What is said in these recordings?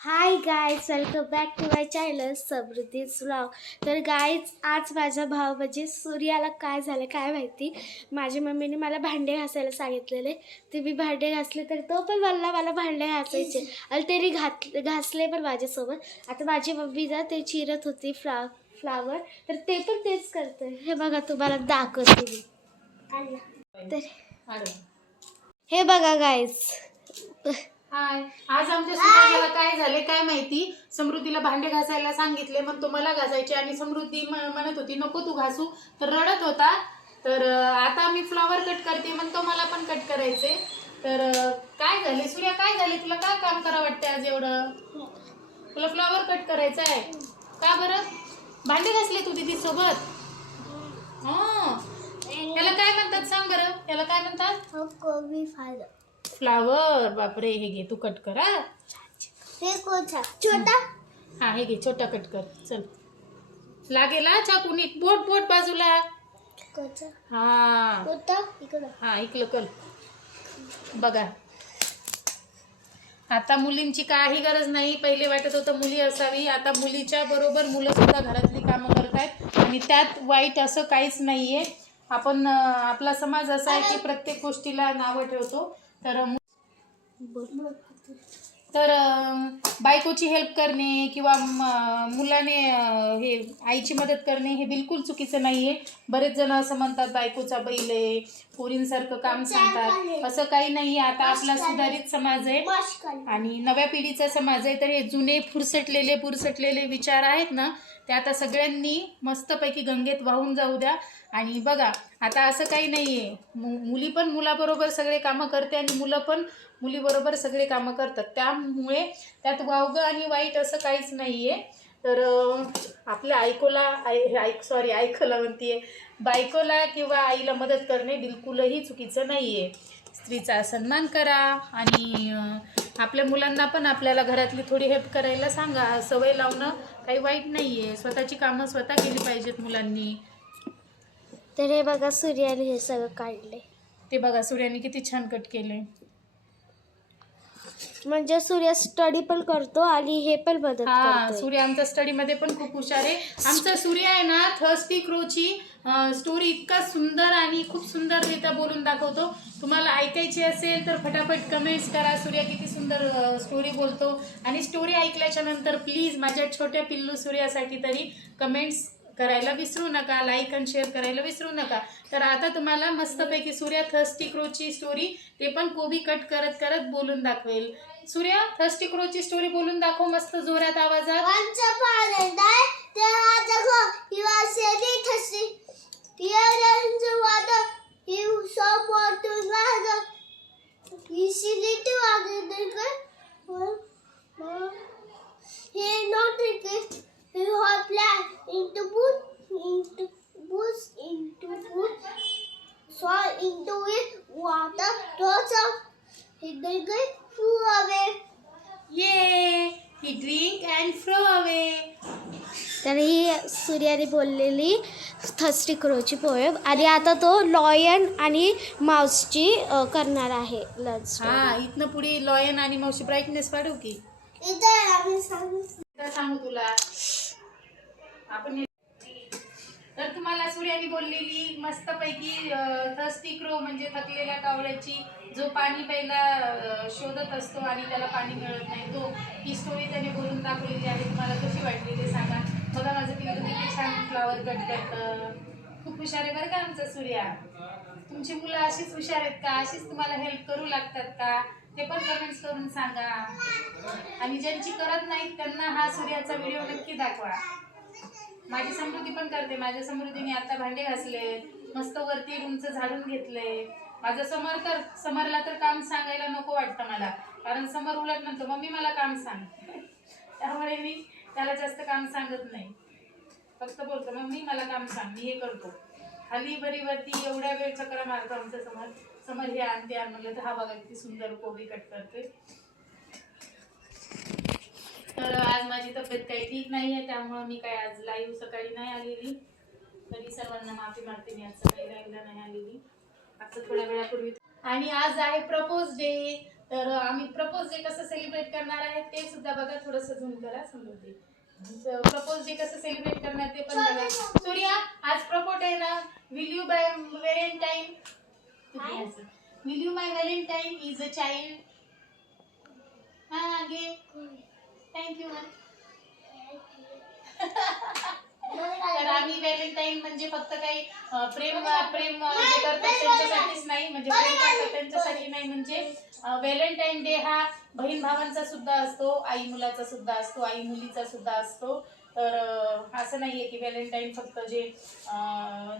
High guys, welcome back to my channel Samruddhi's vlog. तर guys, आज माझा भाव म्हणजे सूर्याला काय झालं काय माहिती. माझ्या मम्मीने मला भांडे घासायला सांगितलेले, ते मी भांडे घासले तर तो पण मला भांडे घासायचे आणि त्यांनी घासले पण माझ्यासोबत. आता माझी मम्मी ना ते चिरत होती फ्लावर, तर ते पण तेच करते. हे बघा, तुम्हाला दाखवते मी. तर हे बघा गाईज. हाय, आज आमच्या सूर्याला काय झाले काय माहिती. समृद्धीला भांडे घासायला सांगितले, मग तो मला घासायचे आणि समृद्धी म्हणत होती नको तू घासू, तर रडत होता. तर आता मी फ्लॉवर कट करते, मग तो मला पण कट करायचे. तर काय झाले सूर्या, काय झाले तुला, काय काम करा वाटते आज एवढं. तुला फ्लॉवर कट करायचं आहे का बरं? भांडे घासले तू दीदी सोबत. त्याला काय म्हणतात सांग बरं, त्याला काय म्हणतात? कोबी फ्लावर. बापरे, हे घे तू कट कर. हे कोणता छोटा? हा, हे घे छोटा कट कर. चल, लागेल चाकू नीट. बोट बोट बाजूला. हा हा, इकडं कर. बघा, आता मुलींची काही गरज नाही. पहिले वाटत होतं मुली असावी, आता मुलीच्या बरोबर मुलं सुद्धा घरातली कामं करतायत आणि त्यात वाईट असं काहीच नाहीये. आपण आपला समाज असा आहे की प्रत्येक गोष्टीला नावं ठेवतो. तर बायकोची हेल्प करणे किंवा मुलाने हे आईची मदत करणे हे बिलकुल चुकीचं नाहीये. बरेच जण असं म्हणतात बायकोचा बैल आहे, पोरींसारखं काम सांगतात. असं काही नाही. आता आपला सुधारित समाज आहे आणि नव्या पिढीचा समाज आहे. तर हे जुने पुरसटलेले विचार आहेत ना, ते आता सगळ्यांनी मस्तपैकी गंगेत वाहून जाऊ द्या. आणि बघा, आता असं काही नाहीये. मुली पण मुलाबरोबर सगळे कामं करते आणि मुलं पण मुलीबरोबर सगळे कामं करतात. त्यामुळे त्यात वावगं आणि वाईट असं काहीच नाहीये. तर आपल्या ऐकोला म्हणतीये, बायकोला किंवा आईला मदत करणे बिलकुलही चुकीचं नाहीये. स्त्रीचा सन्मान करा आणि आपल्या मुलांना पण आपल्याला घरातली थोडी हेल्प करायला सांगा. सवय लावणं काही वाईट नाहीये. स्वतःची कामं स्वतः केली पाहिजेत मुलांनी. तर हे बघा, सूर्याने हे सगळं काढले. ते बघा, सूर्याने किती छान कट केले. म्हणजे सूर्य स्टडी पण करतो आणि हे पण मदत करतो. सूर्य आमचा स्टडी मध्ये पण खूप हुशार आहे. आमचा सूर्य आहे ना, थर्स्टी क्रोची स्टोरी इतका सुंदर आणि खूप सुंदररित्या बोलून दाखवतो. तुम्हाला ऐकायची असेल तर फटाफट कमेंट्स करा. सूर्य किती सुंदर स्टोरी बोलतो. आणि स्टोरी ऐकल्याच्या नंतर प्लीज माझ्या छोट्या पिल्लू सूर्यासाठी तरी कमेंट्स करायला विसरू नका, लाईक आणि शेअर करायला विसरू नका. तर आता तुम्हाला मस्तपैकी सूर्या थर्स्टी क्रोची स्टोरी ते पण कोबी कट करत करत बोलून दाखवेल. सूर्या, थर्स्टी क्रोची स्टोरी बोलून दाखव मस्त जोरात आवाजात. He drink and throw away. तर ही सूर्याने बोललेली थर्स्टी क्रोची पोएम. आणि आता तो लॉयन आणि माऊसची करणार आहे लंच. इथनं पुढे लॉयन आणि मावशी ब्राईटनेस वाढवू की सांगू तुला आपण. तर तुम्हाला सूर्याने बोललेली मस्तपैकी थर्स्टी क्रो म्हणजे थकलेल्या कावळ्याची जो पाणी प्यायला शोधत असतो आणि त्याला पाणी मिळत नाही, तो ही स्टोरी त्याने बोलून दाखवलेली आहे. तुम्हाला कशी वाटली ते सांगा. बघा, माझं पिल्लू किती छान फ्लावर कट करतं. खूप हुशार आहे बरं का आमचा सूर्या. तुमची मुलं अशीच हुशार आहेत का? अशीच तुम्हाला हेल्प करू लागतात का? ते पण कमेंट्स करून सांगा. आणि ज्यांची करत नाहीत त्यांना हा सूर्याचा व्हिडिओ नक्की दाखवा. माझी समृद्धी पण करते. माझ्या समृद्धीने आता भांडे घासले, मस्त वरती रूमचं झाडून घेतलंय. माझं समरला तर काम सांगायला नको वाटतं मला, कारण समर उलट म्हणतो मम्मी मला काम सांग. त्यामुळे मी त्याला जास्त काम सांगत नाही. फक्त बोलतो मम्मी मला काम सांग, मी हे करतो. खाली वरती एवढ्या वेळ चक्रा मारतो आमचं समर हे आणते म्हणलं तर हा बघा किती सुंदर कोबी कट करते. तर आज माझी तब्येत काही ठीक नाही आहे, त्यामुळे मी काय आज लाईव्ह सकाळी नाही आलेली. तरी सर्वांना माफी मागते, मी आज सकाळी लाईव्हला नाही आलेली. आज थोड्या वेळापूर्वी. आणि आज आहे प्रपोज डे. तर आम्ही प्रपोज डे कसं सेलिब्रेट करणार आहे ते सुद्धा बघा. थोडंसं झूम करा समृद्धी. प्रपोज डे कसं सेलिब्रेट करणार ते पण बघा. सूर्या आज प्रपोज आहे ना. Will you be Valentine. Will you my Valentine is a child. हा घे. थँक्यू. तर आम्ही व्हॅलेंटाईन म्हणजे फक्त काही प्रेम जे करतात त्यांच्यासाठीच नाही, म्हणजे प्रेम करतात त्यांच्यासाठी नाही, म्हणजे व्हॅलेंटाईन डे हा बहीण भावांचा सुद्धा असतो, आई मुलाचा सुद्धा असतो, आई मुलीचा सुद्धा असतो. तर असं नाहीये की व्हॅलेंटाईन फक्त जे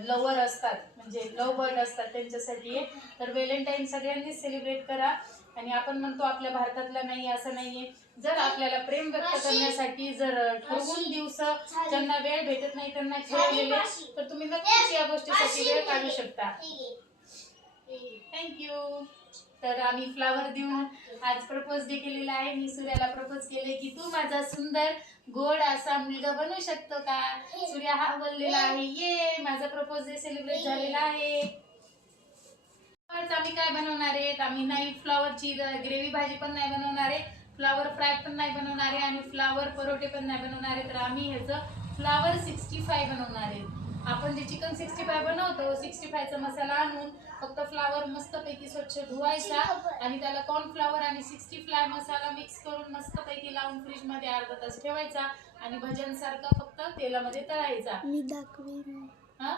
लवर असतात म्हणजे लव्ह बर्ड असतात त्यांच्यासाठी आहे. तर व्हॅलेंटाईन सगळ्यांनीच सेलिब्रेट करा. आणि आपण म्हणतो आपल्या भारतातला नाही, असं नाहीये. जर आपल्याला प्रेम व्यक्त करण्यासाठी जर ठरवून दिवस ज्यांना वेळ भेटत नाही त्यांना ठरवलेले, तर तुम्ही नक्कीच या गोष्टीसाठी वेळ काढू शकता. थँक्यू. तर आम्ही फ्लावर देऊन आज प्रपोज डे केलेला आहे. मी सूर्याला प्रपोज केले की तू माझा सुंदर गोड असा मुलगा बनू शकतो का. सूर्या हा बोललेला आहे ये माझा प्रपोज डे सेलिब्रेट झालेला आहे. आज आम्ही काय बनवणार आहेत, आम्ही नाही फ्लावरची ग्रेव्ही भाजी पण नाही बनवणार आहे, फ्लावर फ्राय पण नाही बनवणार आहे आणि फ्लावर परोठे पण नाही बनवणार आहे. तर आम्ही ह्याचं फ्लावर 65 बनवणार आहे. आपण जे चिकन 65 बनवतो 65चा मसाला आणून फक्त फ्लावर मस्तपैकी स्वच्छ धुवायचा आणि त्याला कॉर्नफ्लावर आणि 65 मसाला मिक्स करून मस्तपैकी लावून फ्रीजमध्ये अर्धा तास ठेवायचा आणि भज्यांसारखा फक्त तेलामध्ये तळायचा. मी दाखवेन. हा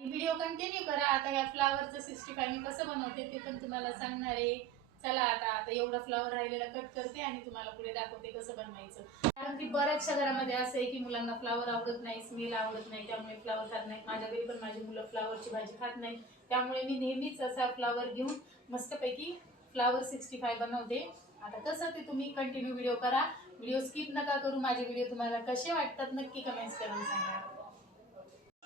व्हिडिओ कंटिन्यू करा. आता या फ्लावरचं 65 मी कसं बनवते ते पण तुम्हाला सांगणार आहे. चला आता एवढा फ्लावर राहिलेला कट करते आणि तुम्हाला पुढे दाखवते कसं बनवायचं. कारण की बऱ्याचशा घरामध्ये असं आहे की मुलांना फ्लावर आवडत नाही, स्मेल आवडत नाही, त्यामुळे फ्लावर खात नाही. माझ्या घरी पण माझी मुलं फ्लावरची भाजी खात नाही, त्यामुळे मी नेहमीच असा फ्लावर घेऊन मस्तपैकी फ्लावर 65 बनवते. आता कसं ते तुम्ही कंटिन्यू व्हिडिओ करा, व्हिडिओ स्किप नका करू. माझे व्हिडिओ तुम्हाला कसे वाटतात नक्की कमेंट्स करून सांगा.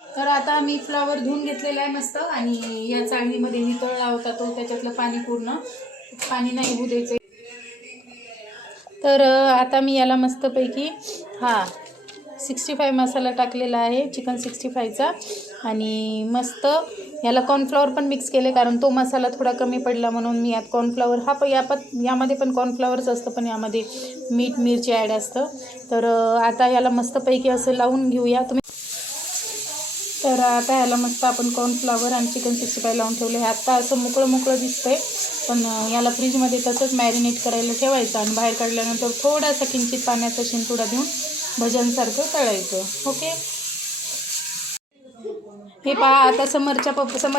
तर आता मी फ्लावर धुवून घेतलेला आहे मस्त आणि या चाळणीमध्ये मी तळला होता तो, त्याच्यातलं पाणी पूर्ण पाणी नाही होऊ द्यायचं. तर आता मी याला मस्तपैकी 65 मसाला टाकलेला आहे चिकन 65चा आणि मस्त याला कॉर्नफ्लॉवर पण मिक्स केले कारण तो मसाला थोडा कमी पडला म्हणून मी यात कॉर्नफ्लॉवर यामध्ये पण कॉर्नफ्लॉवरच असतं पण यामध्ये मीठ मिरची ॲड असतं. तर आता याला मस्तपैकी असं लावून घेऊया तुम्ही. तर आता ह्याला मस्त आपण कॉर्नफ्लॉवर आणि चिकन 65 लावून ठेवलं. हे आत्ता असं मोकळं दिसतंय पण याला फ्रीजमध्ये तसंच मॅरिनेट करायला ठेवायचं आणि बाहेर काढल्यानंतर थोडासा किंचित पाण्याचा शिंतोडा देऊन भज्यांसारखं तळायचं. ओके. हे पहा आता समर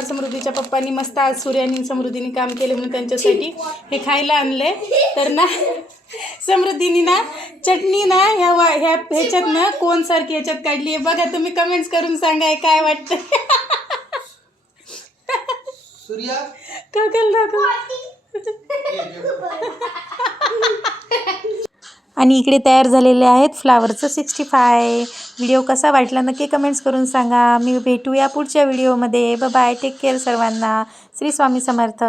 समृद्धीच्या पप्पांनी मस्त आज सूर्यानी समृद्धीने काम केले म्हणून त्यांच्यासाठी हे खायला आणले. तर ना समृद्धीनी ना चटणी ना ह्याच्यात ना कोणसारखी ह्याच्यात काढली आहे बघा. तुम्ही कमेंट्स करून सांगा काय वाटतं. आणि इकडे तयार झालेले आहेत फ्लावरचं 65. व्हिडिओ कसा वाटला नक्की कमेंट्स करून सांगा. मी भेटूया पुढच्या व्हिडिओमध्ये. बाय, टेक केअर सर्वांना. श्री स्वामी समर्थ.